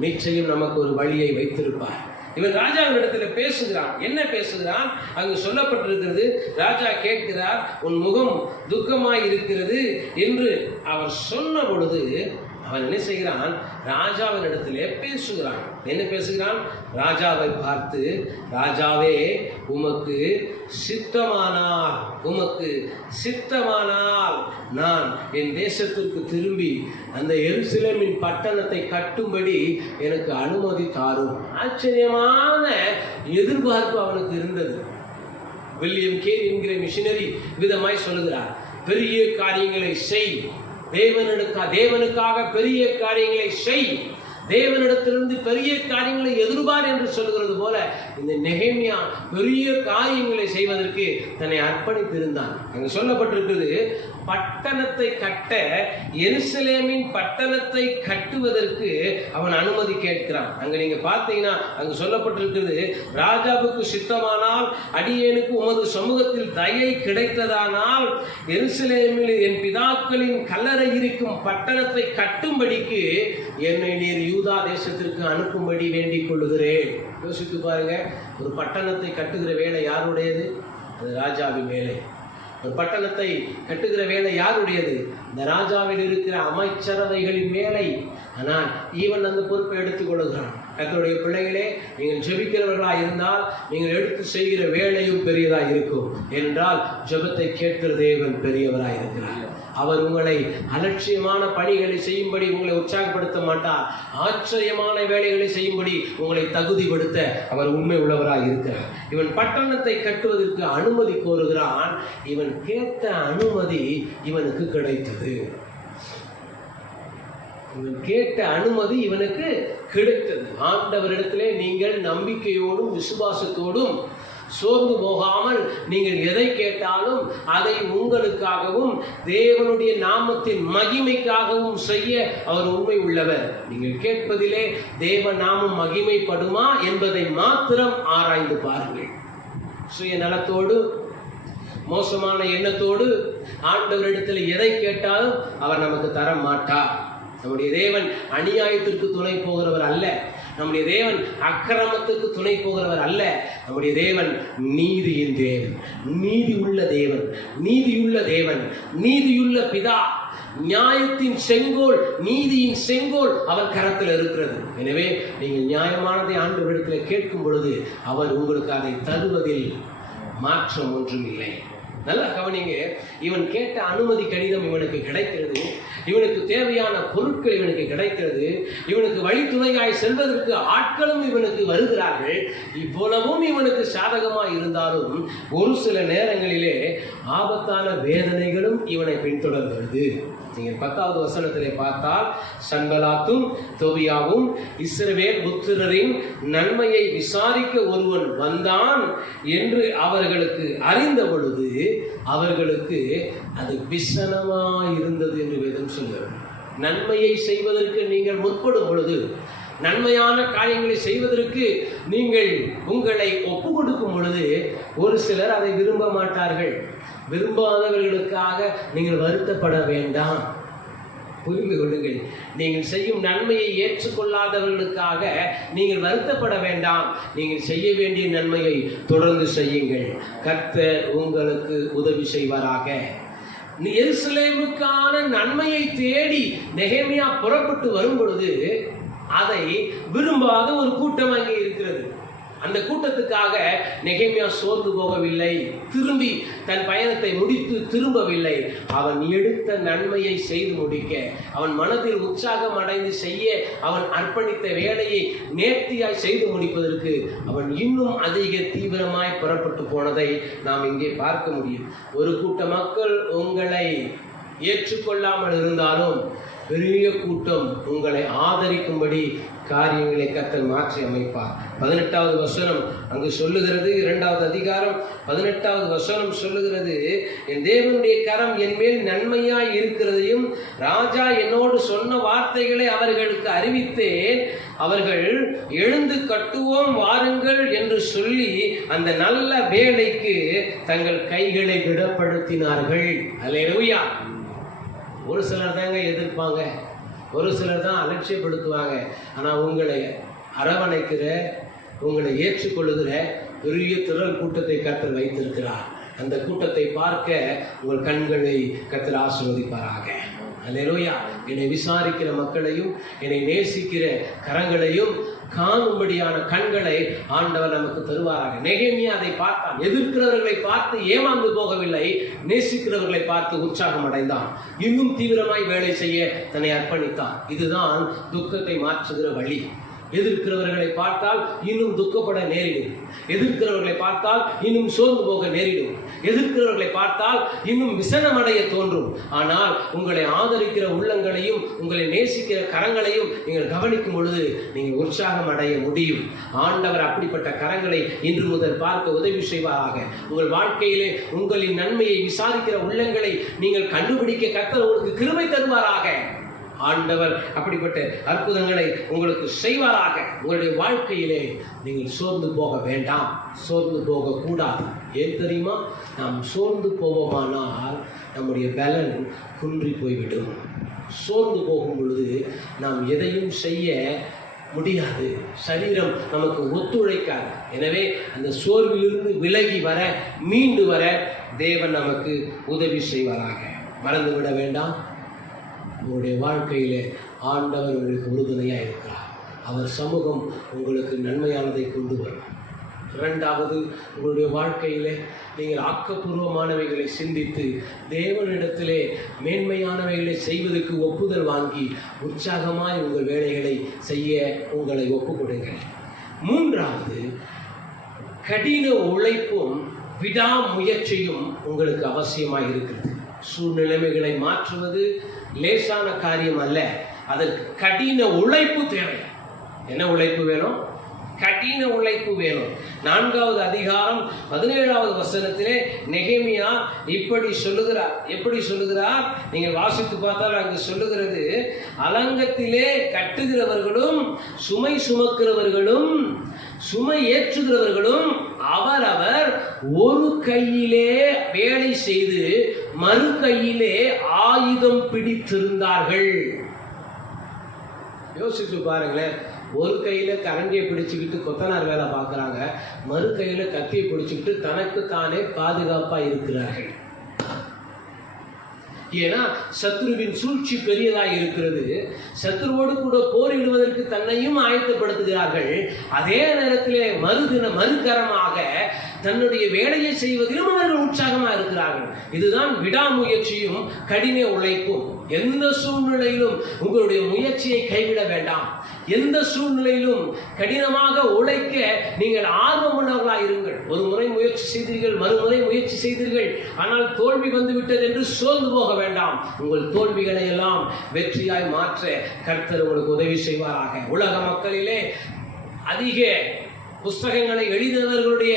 நிச்சயம் நமக்கு ஒரு வழியை வைத்திருப்பார். இவன் ராஜாவினிடத்தில் பேசுகிறான். என்ன பேசுகிறான்? அங்கு சொல்லப்பட்டிருக்கிறது, ராஜா கேட்கிறார், உன் முகம் துக்கமாய் இருக்கிறது என்று அவர் சொன்ன பொழுது அவன் என்ன செய்கிறான்? ராஜாவின் இடத்திலே பேசுகிறான். என்ன பேசுகிறான்? ராஜாவை பார்த்து, ராஜாவே, உமக்கு சித்தமானால் நான் என் தேசத்திற்கு திரும்பி அந்த எருசலேமின் பட்டணத்தை கட்டும்படி எனக்கு அனுமதி தாரும். ஆச்சரியமான எதிர்பார்ப்பு அவனுக்கு இருந்தது. வில்லியம் கேரி என்கிற மிஷனரி விதமாய் சொல்லுகிறார், பெரிய காரியங்களை செய், தேவனுக்காக பெரிய காரியங்களை செய், தேவனிடத்திலிருந்து பெரிய காரியங்களை எதிர்பார் என்று சொல்கிறது போல இந்த நெகேமியா பெரிய காரியங்களை செய்வதற்கு தன்னை அர்ப்பணித்திருந்தான். அங்கு சொல்லப்பட்டிருக்கிறது, பட்டணத்தை கட்ட, எருசலேமின் பட்டணத்தை கட்டுவதற்கு அவன் அனுமதி கேட்கிறான். அங்க நீங்க பார்த்தீங்கன்னா அங்கு சொல்லப்பட்டிருக்கிறது, ராஜாவுக்கு சித்தமானால் அடியேனுக்கு உமது சமூகத்தில் தயை கிடைத்ததானால் எருசலேமில் என் பிதாக்களின் கல்லறை இருக்கும் பட்டணத்தை கட்டும்படிக்கு என்னை நீர் யூதா தேசத்திற்கு அனுப்பும்படி வேண்டிக் கொள்ளுகிறேன். யோசித்து பாருங்க, ஒரு பட்டணத்தை கட்டுகிற வேலை யாருடையது? அது ராஜாவின் வேலை. ஒரு பட்டணத்தை கட்டுகிற வேலை யாருடையது? இந்த ராஜாவில் இருக்கிற அமைச்சரவைகளின் வேலை. ஆனால் இவன் அந்த பொறுப்பை எடுத்துக் கொள்கிறான். கர்த்தருடைய பிள்ளைகளே, நீங்கள் ஜெபிக்கிறவர்களாக இருந்தால் நீங்கள் எடுத்து செய்கிற வேலையும் பெரியதாக இருக்கும். என்றால் ஜெபத்தை கேட்கிற தேவன் பெரியவராக இருக்கிறார். அவர் உங்களை அலட்சியமான பணிகளை செய்யும்படி உங்களை உற்சாகப்படுத்த மாட்டார். ஆச்சரியமான வேலைகளை செய்யும்படி உங்களை தகுதிப்படுத்த அவர் உண்மை உள்ளவராக இருக்கிறார். இவன் பட்டணத்தை கட்டுவதற்கு அனுமதி கோருகிறான். இவன் கேட்ட அனுமதி இவனுக்கு கிடைத்தது. இவன் கேட்ட அனுமதி இவனுக்கு கிடைத்தது. ஆண்டவரிடத்திலே நீங்கள் நம்பிக்கையோடும் விசுவாசத்தோடும் சோர்ந்து போகாமல் நீங்கள் எதை கேட்டாலும் அதை உங்களுக்காகவும் தேவனுடைய நாமத்தின் மகிமைக்காகவும் செய்ய அவர் உண்மை உள்ளவர். நீங்கள் கேட்பதிலே தேவ நாமம் மகிமைப்படுமா என்பதை மாத்திரம் ஆராய்ந்து பாருங்கள். சுயநலத்தோடு மோசமான எண்ணத்தோடு ஆண்டவரிடத்தில் எதை கேட்டாலும் அவர் நமக்கு தர மாட்டார். நம்முடைய தேவன் அநியாயத்திற்கு துணை போகிறவர் அல்ல. நம்முடைய தேவன் அக்கிரமத்துக்கு துணை போகிறவர் அல்ல. நம்முடைய தேவன் நீதியின் தேவன், நீதியுள்ள தேவன், நீதியுள்ள தேவன், நீதியுள்ள பிதா. நியாயத்தின் செங்கோல், நீதியின் செங்கோல் அவர் கரத்தில் இருக்கிறது. எனவே நீங்கள் நியாயமானதை ஆண்டவரிடத்தில் கேட்கும் பொழுது அவர் உங்களுக்கு அதை தருவதில் மாற்றம் ஒன்றும் இல்லை. நல்லா கவனிங்க. இவன் கேட்ட அனுமதி கடிதம் இவனுக்கு கிடைக்கிறது. இவனுக்கு தேவையான பொருட்கள் இவனுக்கு கிடைக்கிறது. இவனுக்கு வழித்துணையாய் செல்வதற்கு ஆட்களும் இவனுக்கு வருகிறார்கள். இவ்வளவும் இவனுக்கு சாதகமாக இருந்தாலும் ஒரு சில நேரங்களிலே ஆபத்தான வேதனைகளும் இவனை பின்தொடர்கிறது. நீங்கள் 10வது வசனத்திலே பார்த்தால், சன்பலாத்தும் தோபியாவும் இஸ்ரவேல் புத்திரரின் நன்மையை விசாரிக்க ஒருவன் வந்தான் என்று அவர்களுக்கு அறிந்த பொழுது அவர்களுக்கு அது விசனமாய் இருந்தது என்று வேதம் சொல்கிறது. நன்மையை செய்வதற்கு நீங்கள் முற்படும் பொழுது, நன்மையான காரியங்களை செய்வதற்கு நீங்கள் உங்களை ஒப்பு கொடுக்கும் பொழுது ஒரு சிலர் அதை விரும்ப மாட்டார்கள். விரும்பாதவர்களுக்காக நீங்கள் வருத்தப்பட வேண்டாம். புரிந்து கொள்ளுங்கள். நீங்கள் செய்யும் நன்மையை ஏற்றுக்கொள்ளாதவர்களுக்காக நீங்கள் வருத்தப்பட வேண்டாம். நீங்கள் செய்ய வேண்டிய நன்மையை தொடர்ந்து செய்யுங்கள். கர்த்தர் உங்களுக்கு உதவி செய்வாராக. எருசலேமுக்கான நன்மையை தேடி நெகேமியா புறப்பட்டு வரும் பொழுது அதை விரும்பாத ஒரு கூட்டம் அங்கே இருக்கிறது. அந்த கூட்டத்துக்காக நெகேமியா சோர்ந்து போகவில்லை. திரும்பி தன் பயணத்தை முடித்து திரும்பவில்லை. அவன் எடுத்த நன்மையை செய்து முடிக்க, அவன் மனதில் உற்சாகம் அடைந்து செய்ய அவன் அர்ப்பணித்த வேலையை நேர்த்தியாய் செய்து முடிப்பதற்கு அவன் இன்னும் அதிக தீவிரமாய் புறப்பட்டு போனதை நாம் இங்கே பார்க்க முடியும். ஒரு கூட்ட மக்கள் உங்களை ஏற்றுக்கொள்ளாமல் இருந்தாலும் பெரிய கூட்டம் உங்களை ஆதரிக்கும்படி காரியங்களை கர்த்தர் மாற்றி அமைப்பார். 18வது வசனம் அங்கு சொல்லுகிறது, 2வது அதிகாரம் 18வது வசனம் சொல்லுகிறது, என் தேவனுடைய கரம் என் மேல் நன்மையாய் இருக்கிறதையும் ராஜா என்னோடு சொன்ன வார்த்தைகளை அவர்களுக்கு அறிவித்தேன். அவர்கள் எழுந்து கட்டுவோம் வாருங்கள் என்று சொல்லி அந்த நல்ல வேலைக்கு தங்கள் கைகளை திடப்படுத்தினார்கள். அல்லேலூயா. ஒரு சிலர் தாங்க எதிர்ப்பாங்க, ஒரு சிலர் தான் அலட்சியப்படுத்துவாங்க. ஆனால் உங்களை அரவணைக்கிற, உங்களை ஏற்றுக்கொள்ளுகிற பெரிய திரள் கூட்டத்தை கர்த்தர் வைத்திருக்கிறார். அந்த கூட்டத்தை பார்க்க உங்கள் கண்களை கர்த்தர் ஆசீர்வதிப்பாராக. அல்லேலூயா. என்னை விசாரிக்கிற மக்களையும் என்னை நேசிக்கிற கரங்களையும் காணும்படியான கண்களை ஆண்டவர் நமக்கு தருவாராக. நெகேமியா அதை பார்த்தான். எதிர்க்கிறவர்களை பார்த்து ஏமாந்து போகவில்லை, நேசிக்கிறவர்களை பார்த்து உற்சாகம் அடைந்தான். இன்னும் தீவிரமாய் வேலை செய்ய தன்னை அர்ப்பணித்தான். இதுதான் துக்கத்தை மாற்றுகிற வழி. எதிர்க்கிறவர்களை பார்த்தால் இன்னும் துக்கப்பட நேரிடும். எதிர்க்கிறவர்களை பார்த்தால் இன்னும் சோர்ந்து போக நேரிடும். எதிர்க்கிறவர்களை பார்த்தால் இன்னும் விசனமடைய தோன்றும். ஆனால் உங்களை ஆதரிக்கிற உள்ளங்களையும் உங்களை நேசிக்கிற கரங்களையும் நீங்கள் கவனிக்கும் பொழுது நீங்கள் உற்சாகம் அடைய முடியும். ஆண்டவர் அப்படிப்பட்ட கரங்களை இன்று முதல் பார்க்க உதவி செய்வாராக. உங்கள் வாழ்க்கையிலே உங்களின் நன்மையை விசாரிக்கிற உள்ளங்களை நீங்கள் கண்டுபிடிக்க கர்த்தர் உங்களுக்கு கிருபை தருவாராக. ஆண்டவர் அப்படிப்பட்ட அற்புதங்களை உங்களுக்கு செய்வாராக. உங்களுடைய வாழ்க்கையிலே நீங்கள் சோர்ந்து போக வேண்டாம், சோர்ந்து போக கூடாது. ஏன் தெரியுமா? நாம் சோர்ந்து போவோமானால் நம்முடைய பலன் குன்றி போய்விடும். சோர்ந்து போகும் பொழுது நாம் எதையும் செய்ய முடியாது, சரீரம் நமக்கு ஒத்துழைக்காது. எனவே அந்த சோர்விலிருந்து விலகி வர, மீண்டு வர தேவன் நமக்கு உதவி செய்வாராக. மறந்துவிட வேண்டாம், உங்களுடைய வாழ்க்கையிலே ஆண்டவர் உங்களுக்கு உறுதுணையாக இருக்கிறார். அவர் சமூகம் உங்களுக்கு நன்மையானதை கொண்டு வரும். இரண்டாவது, உங்களுடைய வாழ்க்கையிலே நீங்கள் ஆக்கப்பூர்வமானவைகளை சிந்தித்து தேவனிடத்திலே மேன்மையானவைகளை செய்வதற்கு ஒப்புதல் வாங்கி உற்சாகமாய் உங்கள் வேலைகளை செய்ய உங்களை ஒப்புக்கொடுங்கள். மூன்றாவது, கடின உழைப்பும் விடாமுயற்சியும் உங்களுக்கு அவசியமாக இருக்கிறது. சூழ்நிலைமைகளை மாற்றுவது லேசான காரியம் அல்ல, அதற்கு கடின உழைப்பு தேவை. என்ன உழைப்பு வேணும்? கடின உழைப்பு வேணும். 4வது அதிகாரம் 17வது வசனத்திலே நெகேமியா இப்படி சொல்லுகிறார். எப்படி சொல்லுகிறார்? நீங்கள் வாசித்து பார்த்தால் அங்கு சொல்லுகிறது, அலங்கத்திலே கட்டுகிறவர்களும் சுமை சுமக்கிறவர்களும் சுமை ஏற்றுகிறவர்களும் அவரவர் ஒரு கையிலே வேலை செய்து மறு கையிலே ஆயுதம் பிடித்திருந்தார்கள். யோசித்து பாருங்களேன். ஒரு கையில கரண்டியை பிடிச்சுக்கிட்டு கொத்தனார் வேலை பார்க்குறாங்க, மறு கையில கத்தியை பிடிச்சுக்கிட்டு தனக்கு தானே பாதுகாப்பா இருக்கிறார்கள். ஏன்னா சத்ருவின் சூழ்ச்சி பெரியதாக இருக்கிறது. சத்ருவோடு கூட போரிடுவதற்கு தன்னையும் ஆயத்தப்படுத்துகிறார்கள். அதே நேரத்திலே மறுகரமாக தன்னுடைய வேலையை செய்வதிலும் அவர்கள் உற்சாகமாக இருக்கிறார்கள். இதுதான் விடாமுயற்சியும் கடின உழைப்பும். எந்த சூழ்நிலையிலும் உங்களுடைய முயற்சியை கைவிட வேண்டாம். எந்த சூழ்நிலையிலும் கடினமாக உழைக்க நீங்கள் ஆர்வமுள்ளவர்களாக இருங்கள். ஒரு முறை முயற்சி செய்தீர்கள், மறுமுறை முயற்சி செய்தீர்கள், ஆனால் தோல்வி வந்துவிட்டது என்று சோர்ந்து போக வேண்டாம். உங்கள் தோல்விகளை எல்லாம் வெற்றியாய் மாற்ற கர்த்தர் உங்களுக்கு உதவி செய்வாராக. உலக மக்களிலே அதிக புஸ்தகங்களை எழுதினவர்களுடைய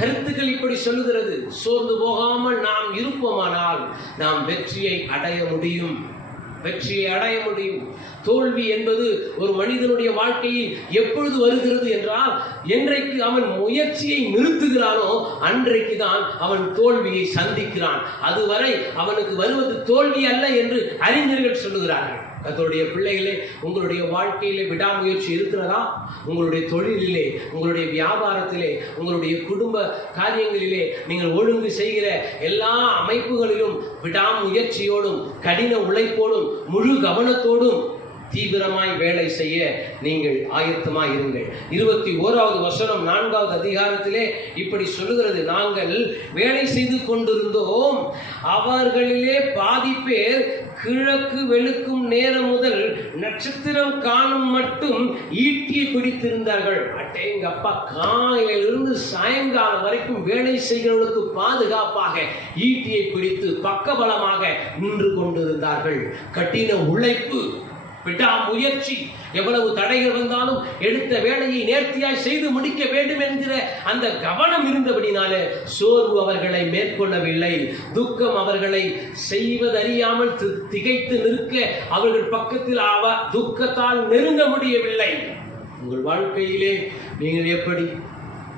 கருத்துக்கள் இப்படி சொல்லுகிறது. சோர்ந்து போகாமல் நாம் இருப்போமானால் நாம் வெற்றியை அடைய முடியும். வெற்றியை அடைய முடியும். தோல்வி என்பது ஒரு மனிதனுடைய வாழ்க்கையில் எப்பொழுது வருகிறது என்றால், என்றைக்கு அவன் முயற்சியை நிறுத்துகிறானோ அன்றைக்கு தான் அவன் தோல்வியை சந்திக்கிறான். அதுவரை அவனுக்கு வருவது தோல்வி அல்ல என்று அறிஞர்கள் சொல்லுகிறார்கள். கர்த்தருடைய பிள்ளைகளே, உங்களுடைய வாழ்க்கையிலே விடாமுயற்சி இருக்கிறதா? உங்களுடைய தொழிலிலே, உங்களுடைய வியாபாரத்திலே, உங்களுடைய குடும்ப காரியங்களிலே நீங்கள் ஒழுங்கு செய்கிற எல்லா அமைப்புகளிலும் விடாமுயற்சியோடும் கடின உழைப்போடும் முழு கவனத்தோடும் தீவிரமாய் வேலை செய்ய நீங்கள் ஆயத்தமாய் இருங்கள். 21வது வசனம் 4வது அதிகாரத்திலே இப்படி சொல்லுகிறது, நாங்கள் வேலை செய்து கொண்டிருந்தோம், அவர்களிலே பாதி பேர் கிழக்கு வெளுக்கும் நேரம் முதல் நட்சத்திரம் காணும் மட்டும் ஈட்டியை பிடித்திருந்தார்கள். அட்டேங்கப்பா, காலையிலிருந்து சாயங்காலம் வரைக்கும் வேலை செய்கிறவர்களுக்கு பாதுகாப்பாக ஈட்டியை பிடித்து பக்கபலமாக நின்று கொண்டிருந்தார்கள். கடின உழைப்பு, விடாமுயற்சி, எவ்வளவு தடைகள் வந்தாலும் எடுத்த வேலையை நேர்த்தியாய் செய்து முடிக்க வேண்டும் என்கிற அந்த கவனம் இருந்தபடினாலே சோர்வு அவர்களை மேற்கொள்ளவில்லை. துக்கம் அவர்களை செய்வதறியாமல் திகைத்து நிற்க அவர்கள் பக்கத்தில் துக்கத்தால் நெருங்க முடியவில்லை. உங்கள் வாழ்க்கையிலே நீங்கள் எப்படி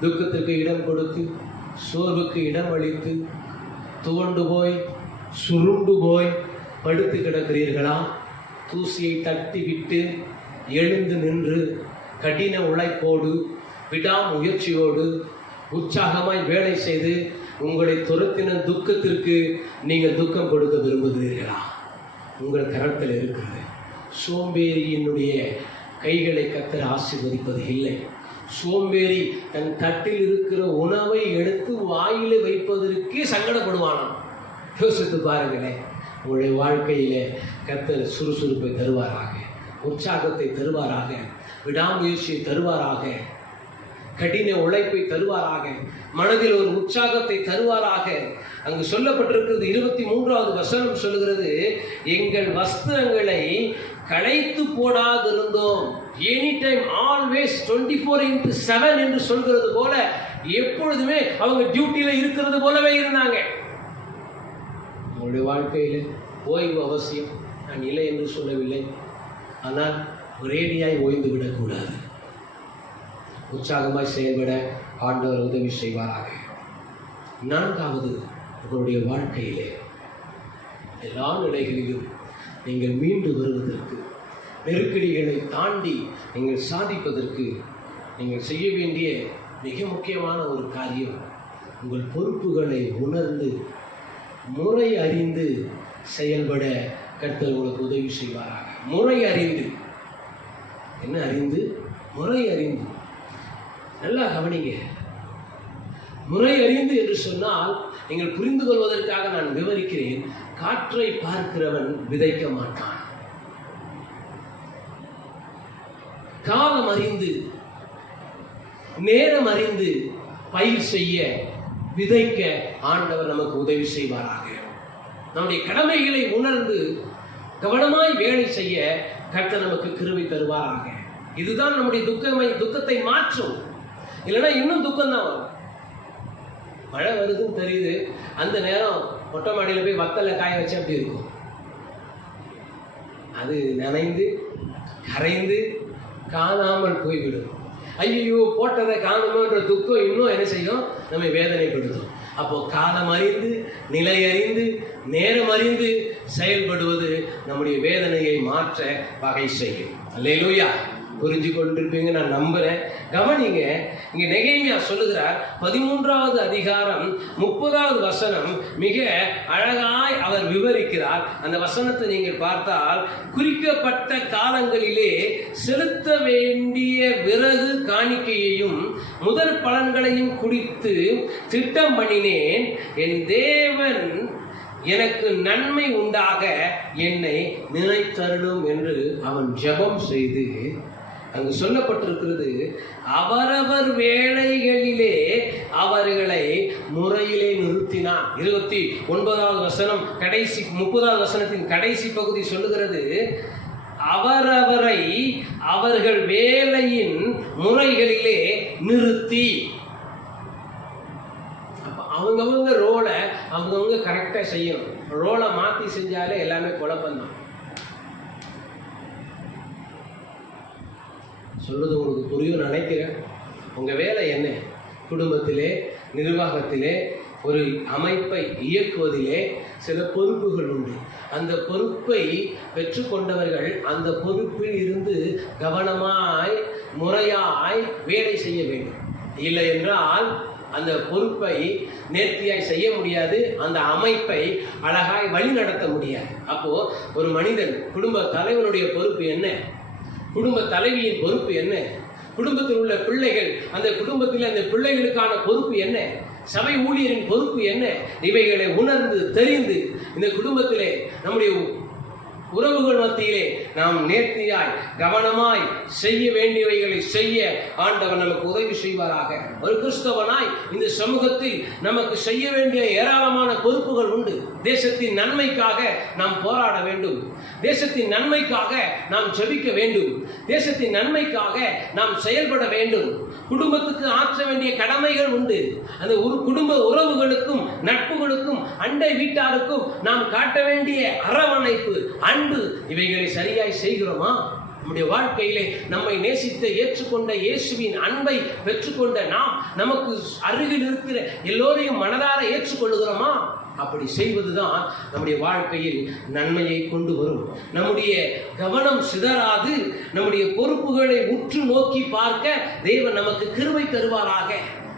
துக்கத்துக்கு இடம் கொடுத்து, சோர்வுக்கு இடம் அளித்து, துவண்டு போய் சுருண்டு போய் படுத்து கிடக்கிறீர்களா? தூசியை தட்டி விட்டு எழுந்து நின்று கடின உழைப்போடு விடாமுயற்சியோடு உற்சாகமாய் வேலை செய்து உங்களை துரத்தின துக்கத்திற்கு நீங்கள் துக்கம் கொடுக்க விரும்புகிறீர்களா? உங்கள் கரத்தில் இருக்கிறது. சோம்பேறியினுடைய கைகளை கர்த்தர் ஆசீர்வதிப்பது இல்லை. சோம்பேறி தன் தட்டில் இருக்கிற உணவை எடுத்து வாயில வைப்பதற்கே சங்கடப்படுவானாம். யோசித்து பாருங்களேன். உங்களுடைய வாழ்க்கையிலே கர்த்தர் சுறுசுறுப்பை தருவாராக, உற்சாகத்தை தருவாராக, விடாமுயற்சியை தருவாராக. கடின உழைப்பை தருவாராக, மனதில் ஒரு உற்சாகத்தை தருவாராக. அங்கு சொல்லப்பட்டிருக்கிறது 23வது வசனம் சொல்லுகிறது, எங்கள் வஸ்திரங்களை களைத்து போடாதிருந்தோம். எனி டைம், ஆல்வேஸ், 24/7 என்று சொல்கிறது போல எப்பொழுதுமே அவங்க டியூட்டியில இருக்கிறது போலவே இருந்தாங்க. அவங்களுடைய வாழ்க்கையில் ஓய்வு அவசியம். நான் இல்லை என்று சொல்லவில்லை, ஆனால் ஒரேடியாய் ஓய்ந்து விடக்கூடாது. உற்சாகமாய் செயல்பட ஆண்டவர் உதவி செய்வாராக. 4வது, உங்களுடைய வாழ்க்கையிலே எல்லா நிலைகளிலும் நீங்கள் மீண்டு வருவதற்கு, நெருக்கடிகளை தாண்டி நீங்கள் சாதிப்பதற்கு நீங்கள் செய்ய வேண்டிய மிக முக்கியமான ஒரு காரியம், உங்கள் பொறுப்புகளை உணர்ந்து முறை அறிந்து செயல்பட கர்த்தர் உங்களுக்கு உதவி செய்வாராக. முறை அறிந்து, என்ன அறிந்து? முறை அறிந்து. நல்லா கவனிங்க. முறை அறிந்து என்று சொன்னால் நீங்கள் புரிந்து கொள்வதற்காக நான் விவரிக்கிறேன். காற்றை பார்க்கிறவன் விதைக்க மாட்டான். காலம் அறிந்து, நேரம் அறிந்து பயிர் செய்ய, விதைக்க ஆண்டவர் நமக்கு உதவி செய்வாராக. நம்முடைய கடமைகளை உணர்ந்து கவனமாய் வேலை செய்ய கர்த்தர் நமக்கு கிருபை தருவாராக. இதுதான் நம்முடைய துக்கத்தை மாற்றும். இல்லைன்னா இன்னும் துக்கம் தான் வரும். மழை வருதுன்னு தெரியுது, அந்த நேரம் மொட்டை மாடியில் போய் வத்தலை காய வச்சு அப்படி இருக்கும். அது நனைந்து கரைந்து காணாமல் போய்விடும். ஐயோ போட்டதை காணுமோன்ற துக்கம் இன்னும் என்ன செய்யும்? நம்மை வேதனைப்படுத்தும். அப்போ காலம் அறிந்து, நிலை அறிந்து, நேரம் அறிந்து செயல்படுவது நம்முடைய வேதனையை மாற்ற வகை செய்யும். அல்லேலூயா. புரிஞ்சு கொண்டிருப்பீங்க நான் நம்புறேன். கவனிங்க, இங்க நெகேமியா சொல்லுகிறார், 13வது அதிகாரம் 30வது வசனம் மிக அழகாய் அவர் விவரிக்கிறார். அந்த வசனத்தை நீங்கள் பார்த்தால், குறிக்கப்பட்ட காலங்களிலே செலுத்த வேண்டிய விறகு காணிக்கையையும் முதற் பலன்களையும் குறித்து திட்டம் பண்ணினேன். என் தேவன் எனக்கு நன்மை உண்டாக என்னை நினைத்தருளும் என்று அவன் ஜெபம் செய்து, அங்கு சொல்லப்பட்டிருக்கிறது, அவரவர் வேலைகளிலே அவர்களை முறையிலே நிறுத்தினார். 29வது வசனம் கடைசி, 30வது வசனத்தின் கடைசி பகுதி சொல்லுகிறது, அவரவரை அவர்கள் வேலையின் முறைகளிலே நிறுத்தி. அவங்கவுங்க ரோலை அவங்கவுங்க கரெக்டாக செய்யணும். ரோலை மாற்றி செஞ்சாலே எல்லாமே குழப்பம்தான். சொல்றது உங்களுக்கு புரியும் நினைக்கிறேன். உங்கள் வேலை என்ன? குடும்பத்திலே, நிர்வாகத்திலே, ஒரு அமைப்பை இயக்குவதிலே சில பொறுப்புகள் உண்டு. அந்த பொறுப்பை பெற்றுக்கொண்டவர்கள் அந்த பொறுப்பில் இருந்து கவனமாய் முறையாய் வேலை செய்ய வேண்டும். இல்லை என்றால் அந்த பொறுப்பை நேர்த்தியாய் செய்ய முடியாது, அந்த அமைப்பை அழகாய் வழி நடத்த முடியாது. அப்போ ஒரு மனிதன், குடும்ப தலைவனுடைய பொறுப்பு என்ன? குடும்ப தலைவியின் பொறுப்பு என்ன? குடும்பத்தில் உள்ள பிள்ளைகள், அந்த குடும்பத்தில் அந்த பிள்ளைகளுக்கான பொறுப்பு என்ன? சபை ஊழியரின் பொறுப்பு என்ன? இவைகளை உணர்ந்து தெரிந்து இந்த குடும்பத்திலே நம்முடைய உறவுகள் மத்தியிலே நாம் நேர்த்தியாய் கவனமாய் செய்ய வேண்டியவைகளை செய்ய ஆண்டவர் நமக்கு உதவி செய்வாராக. ஒரு கிறிஸ்தவனாய் இந்த சமூகத்தில் நமக்கு செய்ய வேண்டிய ஏராளமான பொறுப்புகள் உண்டு. தேசத்தின் நன்மைக்காக நாம் போராட வேண்டும். தேசத்தின் நன்மைக்காக நாம் ஜெபிக்க வேண்டும். தேசத்தின் நன்மைக்காக நாம் செயல்பட வேண்டும். குடும்பத்துக்கு ஆற்ற வேண்டிய கடமைகள் உண்டு. அந்த ஒரு குடும்ப உறவுகளுக்கும் நட்புகளுக்கும் அண்டை வீட்டாருக்கும் நாம் காட்ட வேண்டிய அரவணைப்பு, அன்பு, இவைகளை சரியாய் செய்கிறோமா? நம்முடைய வாழ்க்கையிலே நம்மை நேசித்த ஏற்றுக்கொண்ட இயேசுவின் அன்பை பெற்றுக்கொண்ட நாம் நமக்கு அருகில் இருக்கிற எல்லோரையும் மனதார ஏற்றுக்கொள்ளுகிறோமா? அப்படி செய்வதுதான் நம்முடைய வாழ்க்கையில் நன்மையை கொண்டு வரும். நம்முடைய கவனம் சிதறாது நம்முடைய பொறுப்புகளை உற்று நோக்கி பார்க்க தேவன் நமக்கு கிருபை தருவாராக.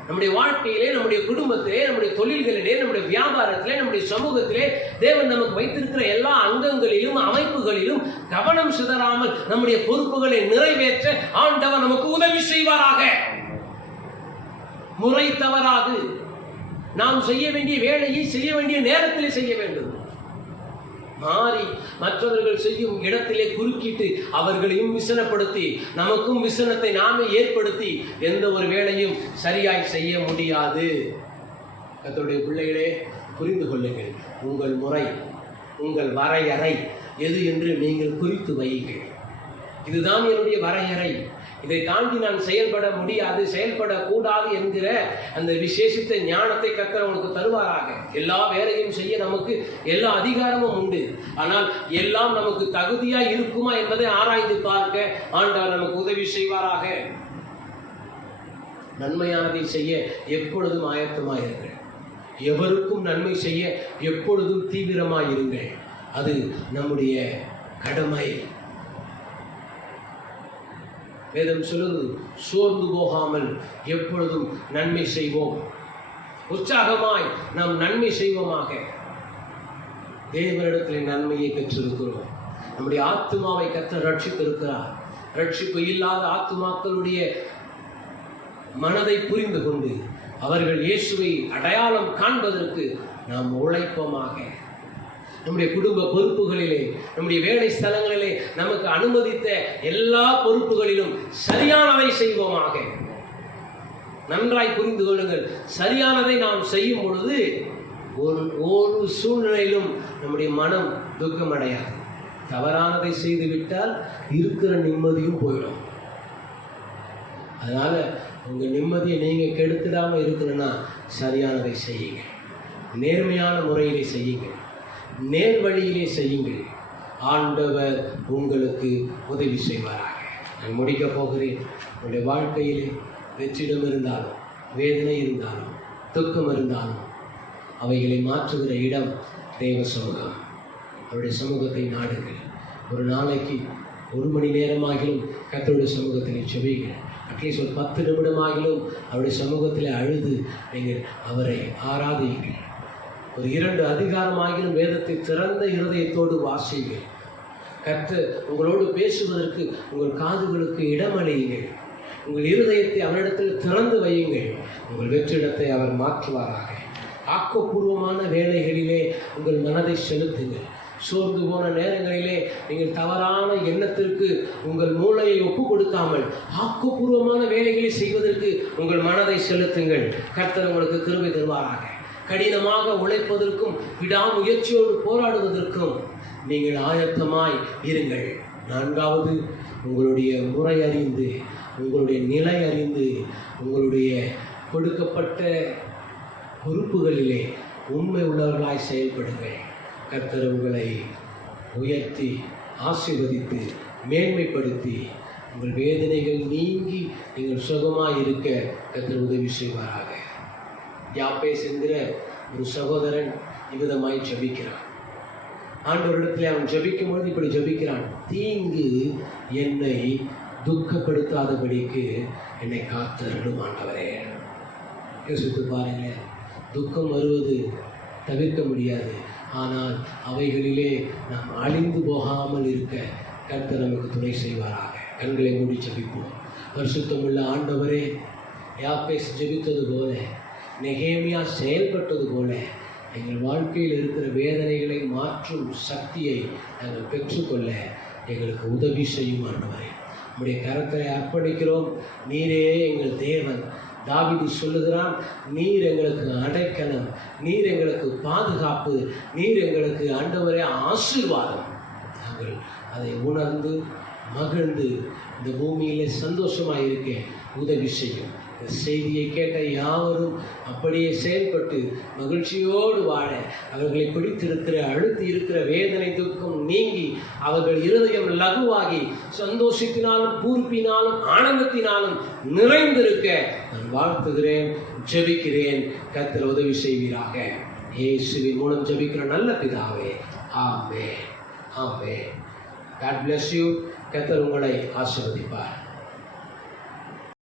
நம்முடைய வாழ்க்கையிலே, நம்முடைய குடும்பத்திலே, நம்முடைய தொழில்களிலே, நம்முடைய வியாபாரத்திலே, நம்முடைய சமூகத்திலே தேவன் நமக்கு வைத்திருக்கிற எல்லா அங்கங்களிலும் அமைப்புகளிலும் கவனம் சிதறாமல் நம்முடைய பொறுப்புகளை நிறைவேற்ற ஆண்டவர் நமக்கு உதவி செய்வாராக. முறை தவறாது நாம் செய்ய வேண்டிய வேலையை செய்ய வேண்டிய நேரத்தில் செய்ய வேண்டும். மாறி மற்றவர்கள் செய்யும் இடத்திலே குறுக்கிட்டு அவர்களையும் விசனப்படுத்தி நமக்கும் விசனத்தை நாமே ஏற்படுத்தி எந்த ஒரு வேலையும் சரியாய் செய்ய முடியாது. கர்த்தருடைய பிள்ளைகளே, புரிந்து கொள்ளுங்கள். உங்கள் முறை, உங்கள் வரையறை எது என்று நீங்கள் குறித்து வையுங்கள். இதுதான் என்னுடைய வரையறை, இதை தாண்டி நான் செயல்பட முடியாது, செயல்படக்கூடாது என்கிற அந்த விசேஷித்த ஞானத்தை கர்த்தர் உங்களுக்கு தருவாராக. எல்லா வேலையும் செய்ய நமக்கு எல்லா அதிகாரமும் உண்டு. ஆனால் எல்லாம் நமக்கு தகுதியா இருக்குமா என்பதை ஆராய்ந்து பார்க்க ஆண்டவர் நமக்கு உதவி செய்வாராக. நன்மையானதை செய்ய எப்பொழுதும் ஆயத்தமாயிருங்கள். எவருக்கும் நன்மை செய்ய எப்பொழுதும் தீவிரமாயிருங்கள். அது நம்முடைய கடமை. வேதம் சொல்லுது, சோர்ந்து போகாமல் எப்பொழுதும் நன்மை செய்வோம். உற்சாகமாய் நாம் நன்மை செய்வோமாக. தேவனிடத்தில் நன்மையை பெற்றிருக்கிறோம். நம்முடைய ஆத்துமாவை கர்த்தர் ரட்சித்திருக்கிறார். ரட்சிப்பு இல்லாத ஆத்துமாக்களுடைய மனதை புரிந்து கொண்டு அவர்கள் இயேசுவை அடையாளம் காண்பதற்கு நாம் உழைப்போமாக. நம்முடைய குடும்ப பொறுப்புகளிலே, நம்முடைய வேலை ஸ்தலங்களிலே நமக்கு அனுமதித்த எல்லா பொறுப்புகளிலும் சரியானதை செய்வோமாக. நன்றாய் புரிந்து கொள்ளுங்கள். சரியானதை நாம் செய்யும் பொழுது ஒரு சூழ்நிலையிலும் நம்முடைய மனம் துக்கமடையாது. தவறானதை செய்துவிட்டால் இருக்கிற நிம்மதியும் போயிடும். அதனால உங்கள் நிம்மதியை நீங்கள் கெடுத்துடாமல் இருக்கணும்னா சரியானதை செய்யுங்க. நேர்மையான முறையிலே செய்யுங்கள். நேர் வழியிலே செய்யுங்கள். ஆண்டவர் உங்களுக்கு உதவி செய்வாராக. நான் முடிக்கப் போகிறேன். உங்களுடைய வாழ்க்கையிலே வெற்றிடம் இருந்தாலும், வேதனை இருந்தாலும், துக்கம் இருந்தாலும் அவைகளை மாற்றுகிற இடம் தேவ சமூகம். அவருடைய சமூகத்தை நாடுங்கள். ஒரு நாளைக்கு 1 மணி நேரமாகிலும் கர்த்தருடைய சமூகத்தில் செபியுங்கள். அட்லீஸ்ட் ஒரு 10 நிமிடமாகிலும் அவருடைய சமூகத்தில் அழுது நீங்கள் அவரை ஆராதியுங்கள். ஒரு 2 அதிகாரமாகிலும் வேதத்தை திறந்த இருதயத்தோடு வாசியுங்கள். கர்த்தர் உங்களோடு பேசுவதற்கு உங்கள் காதுகளுக்கு இடமளியுங்கள். உங்கள் இருதயத்தை அவரிடத்தில் திறந்து வையுங்கள். உங்கள் வெற்றிடத்தை அவர் மாற்றுவாராக. ஆக்கப்பூர்வமான வேலைகளிலே உங்கள் மனதை செலுத்துங்கள். சோர்ந்து போன நேரங்களிலே நீங்கள் தவறான எண்ணத்திற்கு உங்கள் மூளையை ஒப்பு கொடுக்காமல் ஆக்கப்பூர்வமான வேலைகளை செய்வதற்கு உங்கள் மனதை செலுத்துங்கள். கர்த்தர் உங்களுக்கு கிருபை தருவாராக. கடினமாக உழைப்பதற்கும் விடாமுயற்சியோடு போராடுவதற்கும் நீங்கள் ஆயத்தமாய் இருங்கள். 4வது, உங்களுடைய முறை அறிந்து, உங்களுடைய நிலை அறிந்து, உங்களுடைய கொடுக்கப்பட்ட பொறுப்புகளிலே உண்மை உள்ளவர்களாய் செயல்படுங்கள். கர்த்தர் உங்களை உயர்த்தி ஆசீர்வதித்து மேன்மைப்படுத்தி உங்கள் வேதனைகள் நீங்கி நீங்கள் சுகமாய் இருக்க கர்த்தர் உதவி செய்வாராக. யாப்பேஸ் என்கிற ஒரு சகோதரன் இவ்விதமாய் ஜெபிக்கிறான். ஆண்டவரிடத்தில் அவன் ஜெபிக்கும் பொழுது இப்படி ஜெபிக்கிறான், தீங்கு என்னை துக்கப்படுத்தாதபடிக்கு என்னை காத்தருளும் ஆண்டவரே. யோசித்து பாருங்களேன். துக்கம் வருவது தவிர்க்க முடியாது. ஆனால் அவைகளிலே நாம் அழிந்து போகாமல் இருக்க கர்த்தர் நமக்கு துணை செய்வாராக. கண்களை மூடி ஜெபிப்போம். பரிசுத்தமுள்ள ஆண்டவரே, யாப்பேஸ் ஜெபித்தது போல, நெகேமியா செயல்பட்டது போல எங்கள் வாழ்க்கையில் இருக்கிற வேதனைகளை மாற்றும் சக்தியை நாங்கள் பெற்றுக்கொள்ள எங்களுக்கு உதவி செய்யும் ஆண்டவரே. நம்முடைய கரத்தை அர்ப்பணிக்கிறோம். நீரே எங்கள் தேவன். தாவீது சொல்லுகிறான், நீர் எங்களுக்கு அடைக்கலம், நீர் எங்களுக்கு பாதுகாப்பு, நீர் எங்களுக்கு ஆண்டவரே ஆசீர்வாதம். நாங்கள் அதை உணர்ந்து மகிழ்ந்து இந்த பூமியிலே சந்தோஷமாக இருக்க உதவி செய்யும். இந்த செய்தியை கேட்ட யாவரும் அப்படியே செயல்பட்டு மகிழ்ச்சியோடு வாழ, அவர்களை பிடித்திருக்கிற அழுத்தி இருக்கிற வேதனை துக்கம் நீங்கி அவர்கள் இருதயம் லகுவாகி சந்தோஷத்தினாலும் பூர்ப்பினாலும் ஆனந்தத்தினாலும் நிறைந்திருக்க நான் வாழ்த்துகிறேன், ஜெபிக்கிறேன். கர்த்தர் உதவி செய்வீராக. இயேசுவின் மூலம் ஜெபிக்கிற நல்ல பிதாவே, ஆமென், ஆமென். God bless you. கர்த்தர் உங்களை ஆசீர்வதிப்பார்.